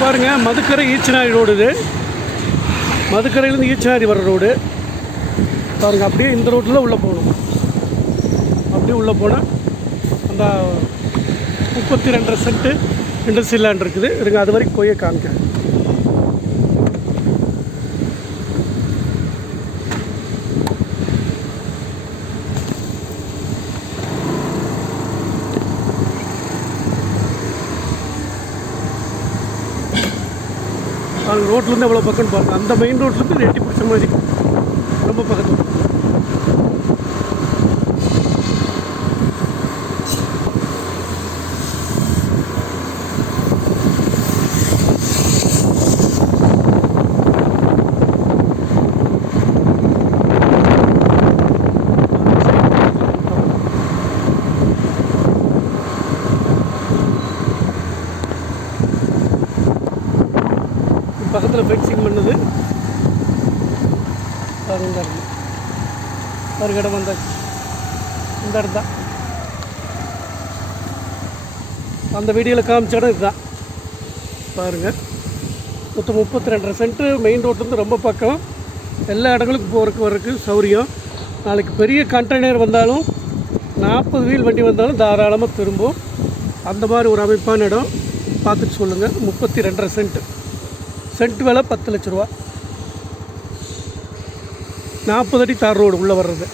பாருங்கள் மதுக்கரை ஈச்சனாரி ரோடு இது. மதுக்கரையிலேருந்து ஈச்சனாரி வர ரோடு. பாருங்கள் அப்படியே இந்த ரோட்டில் உள்ளே போகணும். அப்படியே உள்ளே போனால் அந்த முப்பத்தி ரெண்டரை சென்ட்டு இண்டஸ்ட்ரியல் லேண்ட் இருக்குது. இருங்க அது வரைக்கும் போய் காமிக்க பாருங்க ரோட்லேருந்து எவ்வளோ பக்கம்னு பாருங்க. அந்த மெயின் ரோட்லேருந்து எட்டி பிடிச்ச மாதிரி ரொம்ப பக்கத்தில். பக்கத்தில் ஃபென்சிங் பண்ணது. பாருங்க இந்த இடம் ஒரு இடம் வந்தாச்சு இந்த இடம் தான் அந்த வீடியோவில் காமிச்ச இடம் இதுதான். பாருங்கள் மொத்தம் முப்பத்தி ரெண்டரை சென்ட்டு மெயின் ரோட்லேருந்து ரொம்ப பக்கம். எல்லா இடங்களுக்கும் போகிறதுக்கு வர்றதுக்கு சௌரியம். நாளைக்கு பெரிய கண்டெய்னர் வந்தாலும் நாற்பது வீல் வண்டி வந்தாலும் தாராளமாக திரும்பும் அந்த மாதிரி ஒரு அமைப்பான இடம். பார்த்துட்டு சொல்லுங்கள் முப்பத்தி ரெண்டரை சென்ட்டு சென்ட் விலை பத்து லட்ச ரூபா. நாற்பது அடி தார் ரோடு உள்ளே வர்றது.